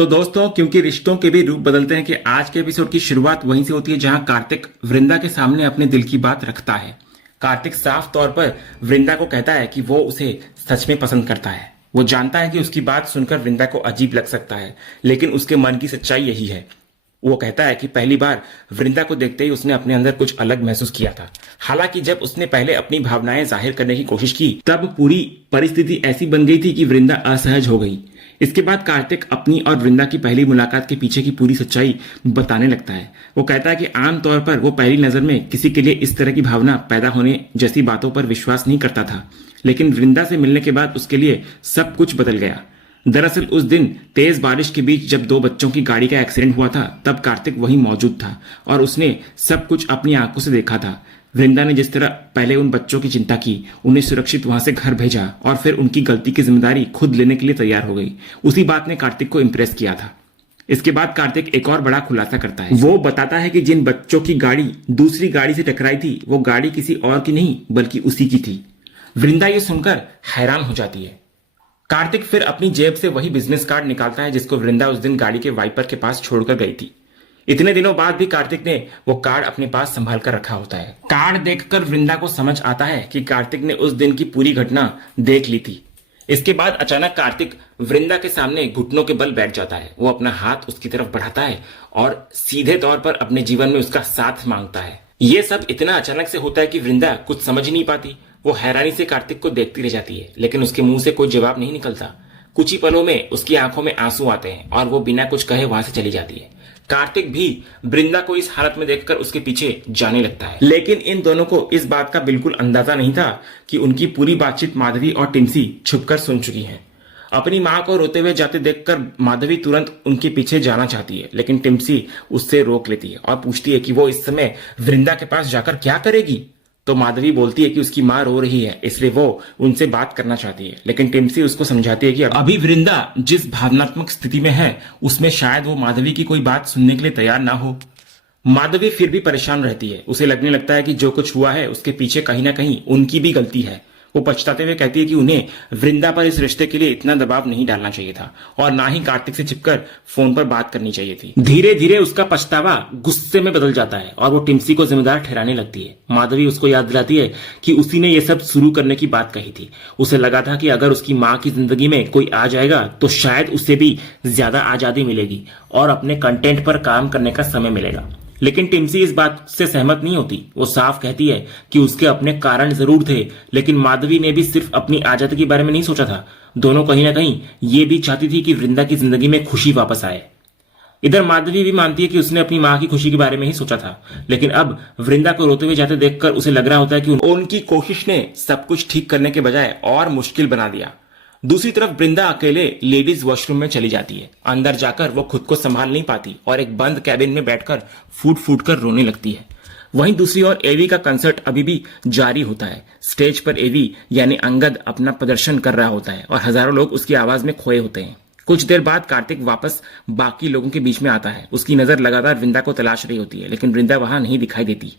तो दोस्तों, क्योंकि रिश्तों के भी रूप बदलते हैं कि आज के एपिसोड की शुरुआत वहीं से होती है जहां कार्तिक वृंदा के सामने अपने दिल की बात रखता है। कार्तिक साफ तौर पर वृंदा को कहता है कि वो उसे सच में पसंद करता है। वो जानता है कि उसकी बात सुनकर वृंदा को अजीब लग सकता है, लेकिन उसके मन की सच्चाई यही है। वो कहता है कि पहली बार वृंदा को देखते ही उसने अपने अंदर कुछ अलग महसूस किया था। हालांकि जब उसने पहले अपनी भावनाएं जाहिर करने की कोशिश की, तब पूरी परिस्थिति ऐसी बन गई थी कि वृंदा असहज हो गई। इसके बाद कार्तिक अपनी और वृंदा की पहली मुलाकात के पीछे की पूरी सच्चाई बताने लगता है। वो कहता है कि आमतौर पर वो पहली नजर में किसी के लिए इस तरह की भावना पैदा होने जैसी बातों पर विश्वास नहीं करता था, लेकिन वृंदा से मिलने के बाद उसके लिए सब कुछ बदल गया। दरअसल उस दिन तेज बारिश के बीच जब दो बच्चों की गाड़ी का एक्सीडेंट हुआ था, तब कार्तिक वहीं मौजूद था और उसने सब कुछ अपनी आंखों से देखा था। वृंदा ने जिस तरह पहले उन बच्चों की चिंता की, उन्हें सुरक्षित वहां से घर भेजा और फिर उनकी गलती की जिम्मेदारी खुद लेने के लिए तैयार हो गई, उसी बात ने कार्तिक को इम्प्रेस किया था। इसके बाद कार्तिक एक और बड़ा खुलासा करता है। वो बताता है कि जिन बच्चों की गाड़ी दूसरी गाड़ी से टकराई थी, वो गाड़ी किसी और की नहीं बल्कि उसी की थी। वृंदा ये सुनकर हैरान हो जाती है। कार्तिक फिर अपनी जेब से वही बिजनेस कार्ड निकालता है जिसको वृंदा उस दिन गाड़ी के वाइपर के पास छोड़कर गई थी। इतने दिनों बाद भी कार्तिक ने वो कार्ड अपने पास संभाल कर रखा होता है। कार्ड देखकर वृंदा को समझ आता है कि कार्तिक ने उस दिन की पूरी घटना देख ली थी। इसके बाद अचानक कार्तिक वृंदा के सामने घुटनों के बल बैठ जाता है। वो अपना हाथ उसकी तरफ बढ़ाता है और सीधे तौर पर अपने जीवन में उसका साथ मांगता है। ये सब इतना अचानक से होता है कि वृंदा कुछ समझ नहीं पाती। वो हैरानी से कार्तिक को देखती रह जाती है, लेकिन उसके मुंह से कोई जवाब नहीं निकलता। कुछ ही पलों में उसकी आंखों में आंसू आते हैं और वो बिना कुछ कहे वहां से चली जाती है। कार्तिक भी वृंदा को इस हालत में देखकर उसके पीछे जाने लगता है, लेकिन इन दोनों को इस बात का बिल्कुल अंदाजा नहीं था कि उनकी पूरी बातचीत माधवी और टिम्सी छुपकर सुन चुकी हैं। अपनी मां को रोते हुए जाते देखकर माधवी तुरंत उनके पीछे जाना चाहती है, लेकिन टिम्सी उससे रोक लेती है और पूछती है कि वो इस समय वृंदा के पास जाकर क्या करेगी। तो माधवी बोलती है कि उसकी मां रो रही है, इसलिए वो उनसे बात करना चाहती है, लेकिन टिम्सी उसको समझाती है कि अभी वृंदा जिस भावनात्मक स्थिति में है उसमें शायद वो माधवी की कोई बात सुनने के लिए तैयार ना हो। माधवी फिर भी परेशान रहती है। उसे लगने लगता है कि जो कुछ हुआ है उसके पीछे कहीं ना कहीं उनकी भी गलती है। वो पछताते हुए कहती है कि उन्हें वृंदा पर इस रिश्ते के लिए इतना दबाव नहीं डालना चाहिए था और ना ही कार्तिक से छिपकर फोन पर बात करनी चाहिए थी। धीरे धीरे उसका पछतावा गुस्से में बदल जाता है और वो टिम्सी को जिम्मेदार ठहराने लगती है। माधवी उसको याद दिलाती है कि उसी ने ये सब शुरू करने की बात कही थी। उसे लगा था कि अगर उसकी माँ की जिंदगी में कोई आ जाएगा तो शायद उसे भी ज्यादा आजादी मिलेगी और अपने कंटेंट पर काम करने का समय मिलेगा, लेकिन टिम्सी इस बात से सहमत नहीं होती। वो साफ कहती है कि उसके अपने कारण जरूर थे, लेकिन माधवी ने भी सिर्फ अपनी आजादी के बारे में नहीं सोचा था। दोनों कहीं ना कहीं ये भी चाहती थी कि वृंदा की जिंदगी में खुशी वापस आए। इधर माधवी भी मानती है कि उसने अपनी माँ की खुशी के बारे में ही सोचा था, लेकिन अब वृंदा को रोते हुए जाते देखकर उसे लग रहा होता है कि उनकी कोशिश ने सब कुछ ठीक करने के बजाय और मुश्किल बना दिया। दूसरी तरफ वृंदा अकेले लेडीज वॉशरूम में चली जाती है। अंदर जाकर वो खुद को संभाल नहीं पाती और एक बंद कैबिन में बैठकर फूट फूट कर रोने लगती है। वहीं दूसरी ओर एवी का कंसर्ट अभी भी जारी होता है। स्टेज पर एवी यानी अंगद अपना प्रदर्शन कर रहा होता है और हजारों लोग उसकी आवाज में खोए होते हैं। कुछ देर बाद कार्तिक वापस बाकी लोगों के बीच में आता है। उसकी नजर लगातार वृंदा को तलाश रही होती है, लेकिन वृंदा वहां नहीं दिखाई देती।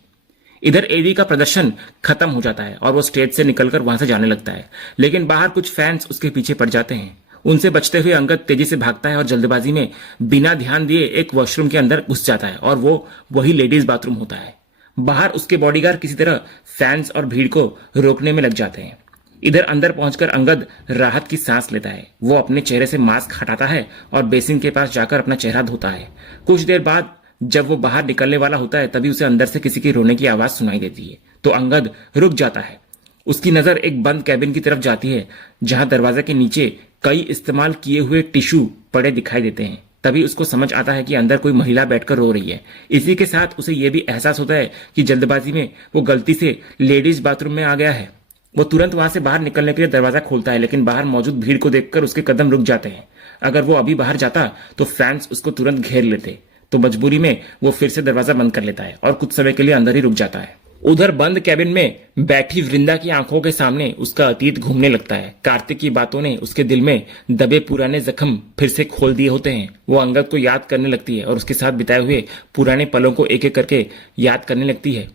इधर एवी का प्रदर्शन खत्म हो जाता है और वो स्टेज से निकलकर वहां से जाने लगता है, लेकिन बाहर कुछ फैंस उसके पीछे पड़ जाते हैं। उनसे बचते हुए अंगद तेजी से भागता है और जल्दबाजी में बिना ध्यान दिए एक वॉशरूम के अंदर घुस जाता है और वो वही लेडीज बाथरूम होता है। बाहर उसके बॉडीगार्ड किसी तरह फैंस और भीड़ को रोकने में लग जाते हैं। इधर अंदर पहुंचकर अंगद राहत की सांस लेता है। वो अपने चेहरे से मास्क हटाता है और बेसिन के पास जाकर अपना चेहरा धोता है। कुछ देर बाद जब वो बाहर निकलने वाला होता है, तभी उसे अंदर से किसी के रोने की आवाज सुनाई देती है। तो अंगद रुक जाता है। उसकी नजर एक बंद कैबिन की तरफ जाती है जहां दरवाजे के नीचे कई इस्तेमाल किए हुए टिश्यू पड़े दिखाई देते हैं। तभी उसको समझ आता है कि अंदर कोई महिला बैठकर रो रही है। इसी के साथ उसे यह भी एहसास होता है कि जल्दबाजी में वो गलती से लेडीज बाथरूम में आ गया है। वो तुरंत वहां से बाहर निकलने के लिए दरवाजा खोलता है, लेकिन बाहर मौजूद भीड़ को देखकर उसके कदम रुक जाते हैं। अगर वो अभी बाहर जाता तो फैंस उसको तुरंत घेर लेते, तो मजबूरी में वो फिर से दरवाजा बंद कर लेता है और कुछ समय के लिए अंदर ही रुक जाता है। उधर बंद कैबिन में बैठी वृंदा की आंखों के सामने उसका अतीत घूमने लगता है। कार्तिक की बातों ने उसके दिल में दबे पुराने जख्म फिर से खोल दिए होते हैं। वो अंगद को याद करने लगती है और उसके साथ बिताए हुए पुराने पलों को एक एक करके याद करने लगती है।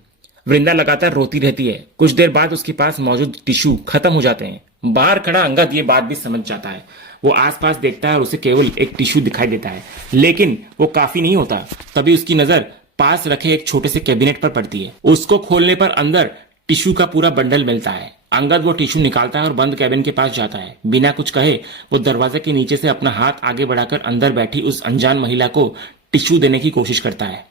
वृंदा लगातार रोती रहती है। कुछ देर बाद उसके पास मौजूद टिश्यू खत्म हो जाते हैं। बाहर खड़ा अंगद ये बात भी समझ जाता है। वो आसपास देखता है और उसे केवल एक टिश्यू दिखाई देता है, लेकिन वो काफी नहीं होता। तभी उसकी नजर पास रखे एक छोटे से कैबिनेट पर पड़ती है। उसको खोलने पर अंदर टिश्यू का पूरा बंडल मिलता है। अंगद वो टिश्यू निकालता है और बंद कैबिन के पास जाता है। बिना कुछ कहे वो दरवाजे के नीचे से अपना हाथ आगे बढ़ाकर अंदर बैठी उस अनजान महिला को टिश्यू देने की कोशिश करता है।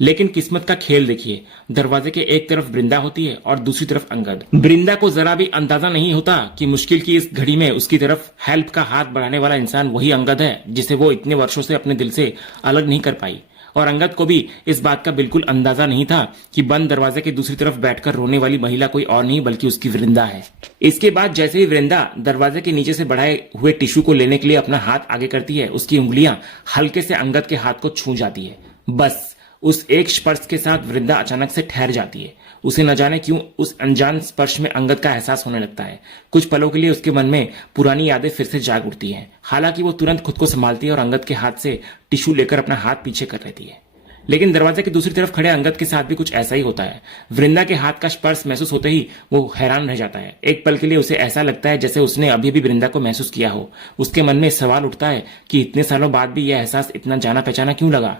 लेकिन किस्मत का खेल देखिए, दरवाजे के एक तरफ वृंदा होती है और दूसरी तरफ अंगद। वृंदा को जरा भी अंदाजा नहीं होता कि मुश्किल की इस घड़ी में उसकी तरफ हेल्प का हाथ बढ़ाने वाला इंसान वही अंगद है जिसे वो इतने वर्षों से अपने दिल से अलग नहीं कर पाई। और अंगद को भी इस बात का बिल्कुल अंदाजा नहीं था कि बंद दरवाजे के दूसरी तरफ बैठकर रोने वाली महिला कोई और नहीं बल्कि उसकी वृंदा है। इसके बाद जैसे ही वृंदा दरवाजे के नीचे से बढ़ाए हुए टिश्यू को लेने के लिए अपना हाथ आगे करती है, उसकी उंगलियां हल्के से अंगद के हाथ को छू जाती है। बस उस एक स्पर्श के साथ वृंदा अचानक से ठहर जाती है। उसे न जाने क्यों उस अनजान स्पर्श में अंगद का एहसास होने लगता है। कुछ पलों के लिए उसके मन में पुरानी यादें फिर से जाग उठती हैं। हालांकि वो तुरंत खुद को संभालती है और अंगद के हाथ से टिश्यू लेकर अपना हाथ पीछे कर लेती है। लेकिन दरवाजे की दूसरी तरफ खड़े अंगद के साथ भी कुछ ऐसा ही होता है। वृंदा के हाथ का स्पर्श महसूस होते ही वो हैरान रह जाता है। एक पल के लिए उसे ऐसा लगता है जैसे उसने अभी भी वृंदा को महसूस किया हो। उसके मन में सवाल उठता है कि इतने सालों बाद भी यह एहसास इतना जाना पहचाना क्यों लगा।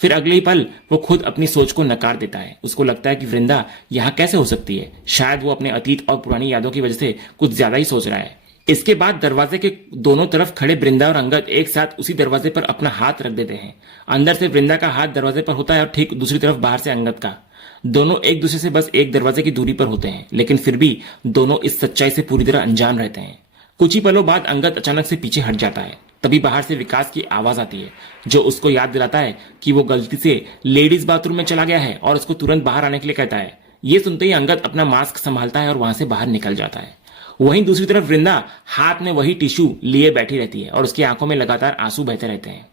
फिर अगले ही पल वो खुद अपनी सोच को नकार देता है। उसको लगता है कि वृंदा यहाँ कैसे हो सकती है। शायद वो अपने अतीत और पुरानी यादों की वजह से कुछ ज्यादा ही सोच रहा है। इसके बाद दरवाजे के दोनों तरफ खड़े वृंदा और अंगद एक साथ उसी दरवाजे पर अपना हाथ रख देते हैं। अंदर से वृंदा का हाथ दरवाजे पर होता है और ठीक दूसरी तरफ बाहर से अंगद का। दोनों एक दूसरे से बस एक दरवाजे की दूरी पर होते हैं, लेकिन फिर भी दोनों इस सच्चाई से पूरी तरह अनजान रहते हैं। कुछ ही पलों बाद अंगद अचानक से पीछे हट जाता है। तभी बाहर से विकास की आवाज आती है जो उसको याद दिलाता है कि वो गलती से लेडीज बाथरूम में चला गया है और उसको तुरंत बाहर आने के लिए कहता है। ये सुनते ही अंगद अपना मास्क संभालता है और वहां से बाहर निकल जाता है। वहीं दूसरी तरफ वृंदा हाथ में वही टिश्यू लिए बैठी रहती है और उसकी आंखों में लगातार आंसू बहते रहते हैं।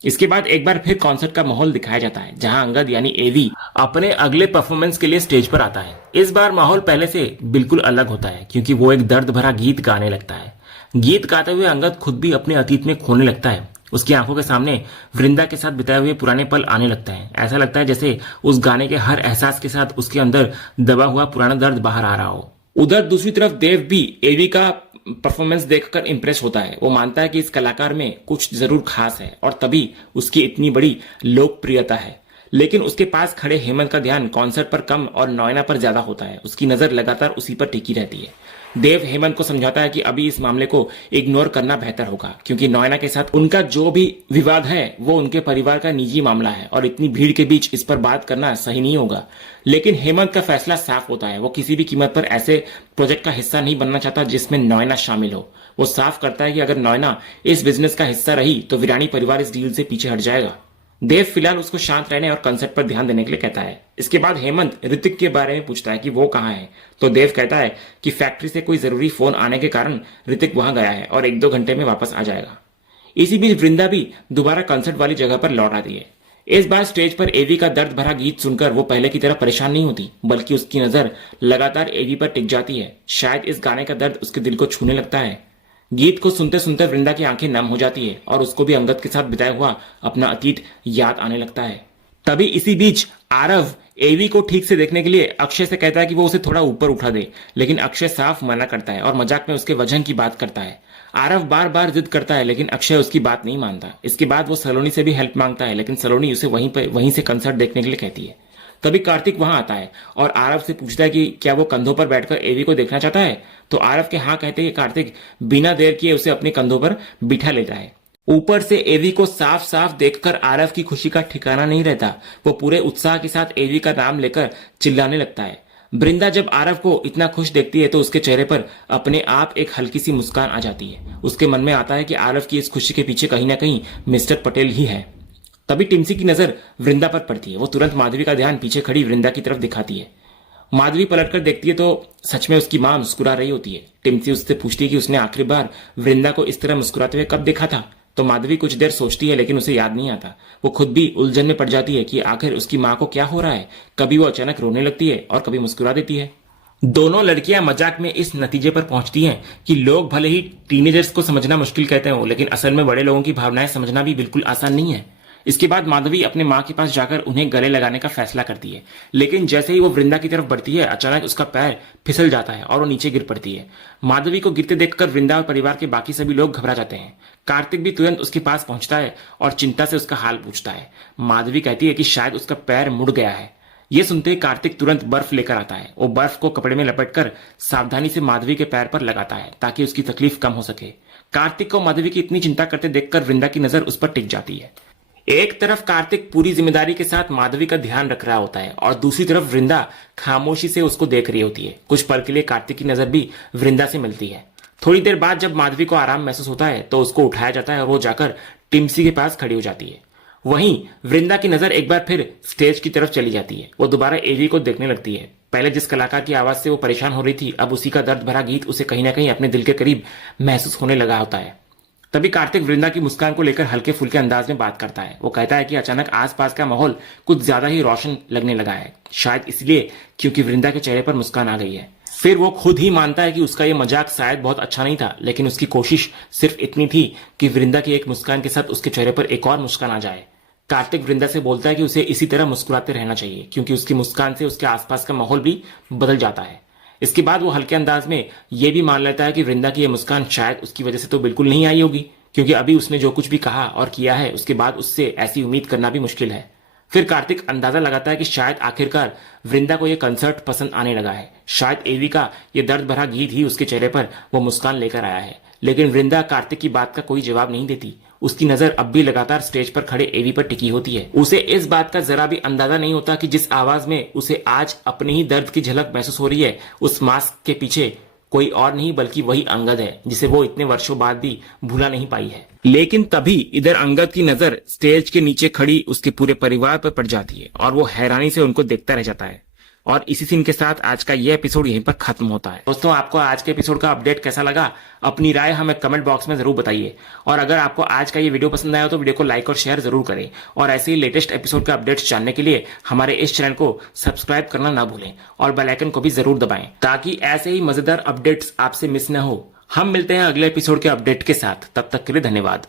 इसके बाद एक बार फिर कॉन्सर्ट का माहौल दिखाया जाता है जहां अंगद यानी एवी अपने अगले परफॉर्मेंस के लिए स्टेज पर आता है। इस बार माहौल पहले से बिल्कुल अलग होता है क्योंकि वो एक दर्द भरा गीत गाने लगता है। गीत गाते हुए अंगद खुद भी अपने अतीत में खोने लगता है। उसकी आंखों के सामने वृंदा के साथ बिताए हुए पुराने पल आने लगता है। ऐसा लगता है जैसे उस गाने के हर एहसास के साथ उसके अंदर दबा हुआ पुराना दर्द बाहर आ रहा हो। उधर दूसरी तरफ देव भी एवी का परफॉर्मेंस देखकर इंप्रेस होता है। वो मानता है कि इस कलाकार में कुछ जरूर खास है और तभी उसकी इतनी बड़ी लोकप्रियता है। लेकिन उसके पास खड़े हेमंत का ध्यान कॉन्सर्ट पर कम और नॉयना पर ज्यादा होता है। उसकी नजर लगातार उसी पर टिकी रहती है। देव हेमंत को समझाता है कि अभी इस मामले को इग्नोर करना बेहतर होगा क्योंकि नॉयना के साथ उनका जो भी विवाद है वो उनके परिवार का निजी मामला है और इतनी भीड़ के बीच इस पर बात करना सही नहीं होगा। लेकिन हेमंत का फैसला साफ होता है। वो किसी भी कीमत पर ऐसे प्रोजेक्ट का हिस्सा नहीं बनना चाहता जिसमें नॉयना शामिल हो। वो साफ करता है कि अगर नॉयना इस बिजनेस का हिस्सा रही तो वीरानी परिवार इस डील से पीछे हट जाएगा। देव फिलहाल उसको शांत रहने और कंसर्ट पर ध्यान देने के लिए कहता है। इसके बाद हेमंत ऋतिक के बारे में पूछता है कि वो कहाँ है, तो देव कहता है कि फैक्ट्री से कोई जरूरी फोन आने के कारण ऋतिक वहां गया है और 1-2 घंटे में वापस आ जाएगा। इसी बीच वृंदा भी दोबारा कंसर्ट वाली जगह पर लौट आती है। इस बार स्टेज पर एवी का दर्द भरा गीत सुनकर वो पहले की तरह परेशान नहीं होती, बल्कि उसकी नजर लगातार एवी पर टिक जाती है। शायद इस गाने का दर्द उसके दिल को छूने लगता है। गीत को सुनते सुनते वृंदा की आंखें नम हो जाती है और उसको भी अंगद के साथ बिताया हुआ अपना अतीत याद आने लगता है। तभी इसी बीच आरव एवी को ठीक से देखने के लिए अक्षय से कहता है कि वो उसे थोड़ा ऊपर उठा दे, लेकिन अक्षय साफ मना करता है और मजाक में उसके वजन की बात करता है। आरव बार बार जिद करता है लेकिन अक्षय उसकी बात नहीं मानता। इसके बाद वो सलोनी से भी हेल्प मांगता है, लेकिन सलोनी उसे वहीं से कंसर्ट देखने के लिए कहती है। तभी कार्तिक वहां आता है और आरव से पूछता है कि क्या वो कंधों पर बैठकर एवी को देखना चाहता है, तो आरव के हाँ कहते हैं। कार्तिक बिना देर किए उसे अपने कंधों पर बिठा लेता है। ऊपर से एवी को साफ साफ देखकर आरव की खुशी का ठिकाना नहीं रहता। वो पूरे उत्साह के साथ एवी का नाम लेकर चिल्लाने लगता है। वृंदा जब आरव को इतना खुश देखती है तो उसके चेहरे पर अपने आप एक हल्की सी मुस्कान आ जाती है। उसके मन में आता है कि आरव की इस खुशी के पीछे कहीं ना कहीं मिस्टर पटेल ही है। तभी टिम्सी की नजर वृंदा पर पड़ती है। वो तुरंत माधवी का ध्यान पीछे खड़ी वृंदा की तरफ दिखाती है। माधवी पलटकर देखती है तो सच में उसकी मां मुस्कुरा रही होती है। टिम्सी उससे पूछती है कि उसने आखिरी बार वृंदा को इस तरह मुस्कुराते हुए कब देखा था, तो माधवी कुछ देर सोचती है लेकिन उसे याद नहीं आता। वो खुद भी उलझन में पड़ जाती है कि आखिर उसकी मां को क्या हो रहा है। कभी वो अचानक रोने लगती है और कभी मुस्कुरा देती है। दोनों लड़कियां मजाक में इस नतीजे पर पहुंचती हैं कि लोग भले ही टीनेजर्स को समझना मुश्किल कहते हो, लेकिन असल में बड़े लोगों की भावनाएं समझना भी बिल्कुल आसान नहीं है। इसके बाद माधवी अपने माँ के पास जाकर उन्हें गले लगाने का फैसला करती है, लेकिन जैसे ही वो वृंदा की तरफ बढ़ती है अचानक उसका पैर फिसल जाता है और वो नीचे गिर पड़ती है। माधवी को गिरते देखकर वृंदा और परिवार के बाकी सभी लोग घबरा जाते हैं। कार्तिक भी तुरंत उसके पास पहुंचता है और चिंता से उसका हाल पूछता है। माधवी कहती है कि शायद उसका पैर मुड़ गया है। ये सुनते ही कार्तिक तुरंत बर्फ लेकर आता है। वो बर्फ को कपड़े में लपेटकर सावधानी से माधवी के पैर पर लगाता है ताकि उसकी तकलीफ कम हो सके। कार्तिक को माधवी की इतनी चिंता करते देखकर वृंदा की नजर उस पर टिक जाती है। एक तरफ कार्तिक पूरी जिम्मेदारी के साथ माधवी का ध्यान रख रहा होता है और दूसरी तरफ वृंदा खामोशी से उसको देख रही होती है। कुछ पल के लिए कार्तिक की नजर भी वृंदा से मिलती है। थोड़ी देर बाद जब माधवी को आराम महसूस होता है तो उसको उठाया जाता है और वो जाकर टिम्सी के पास खड़ी हो जाती है। वहीं वृंदा की नजर एक बार फिर स्टेज की तरफ चली जाती है। वो दोबारा एवी को देखने लगती है। पहले जिस कलाकार की आवाज से वो परेशान हो रही थी, अब उसी का दर्द भरा गीत उसे कहीं ना कहीं अपने दिल के करीब महसूस होने लगा होता है। तभी कार्तिक वृंदा की मुस्कान को लेकर हल्के फुल्के अंदाज में बात करता है। वो कहता है कि अचानक आसपास का माहौल कुछ ज्यादा ही रोशन लगने लगा है, शायद इसलिए क्योंकि वृंदा के चेहरे पर मुस्कान आ गई है। फिर वो खुद ही मानता है कि उसका ये मजाक शायद बहुत अच्छा नहीं था, लेकिन उसकी कोशिश सिर्फ इतनी थी कि वृंदा की एक मुस्कान के साथ उसके चेहरे पर एक और मुस्कान आ जाए। कार्तिक वृंदा से बोलता है कि उसे इसी तरह मुस्कुराते रहना चाहिए, क्योंकि उसकी मुस्कान से उसके आसपास का माहौल भी बदल जाता है। इसके बाद वो हल्के अंदाज में यह भी मान लेता है कि वृंदा की यह मुस्कान शायद उसकी वजह से तो बिल्कुल नहीं आई होगी, क्योंकि अभी उसने जो कुछ भी कहा और किया है उसके बाद उससे ऐसी उम्मीद करना भी मुश्किल है। फिर कार्तिक अंदाजा लगाता है कि शायद आखिरकार वृंदा को यह कंसर्ट पसंद आने लगा है। शायद एवी का यह दर्द भरा गीत ही उसके चेहरे पर वो मुस्कान लेकर आया है। लेकिन वृंदा कार्तिक की बात का कोई जवाब नहीं देती। उसकी नजर अब भी लगातार स्टेज पर खड़े एवी पर टिकी होती है। उसे इस बात का जरा भी अंदाजा नहीं होता कि जिस आवाज में उसे आज अपने ही दर्द की झलक महसूस हो रही है, उस मास्क के पीछे कोई और नहीं बल्कि वही अंगद है, जिसे वो इतने वर्षों बाद भी भूला नहीं पाई है। लेकिन तभी इधर अंगद की नजर स्टेज के नीचे खड़ी उसके पूरे परिवार पर पड़ जाती है और वो हैरानी से उनको देखता रह जाता है। और इसी सीन के साथ आज का ये एपिसोड यहीं पर खत्म होता है। दोस्तों, आपको आज के एपिसोड का अपडेट कैसा लगा? अपनी राय हमें कमेंट बॉक्स में जरूर बताइए। और अगर आपको आज का ये वीडियो पसंद आया तो वीडियो को लाइक और शेयर जरूर करें। और ऐसे ही लेटेस्ट एपिसोड का अपडेट्स जानने के लिए हमारे इस चैनल को सब्सक्राइब करना ना भूलें और बेल आइकन को भी जरूर दबाएं, ताकि ऐसे ही मजेदार अपडेट्स आपसे मिस न हो। हम मिलते हैं अगले एपिसोड के अपडेट के साथ। तब तक के लिए धन्यवाद।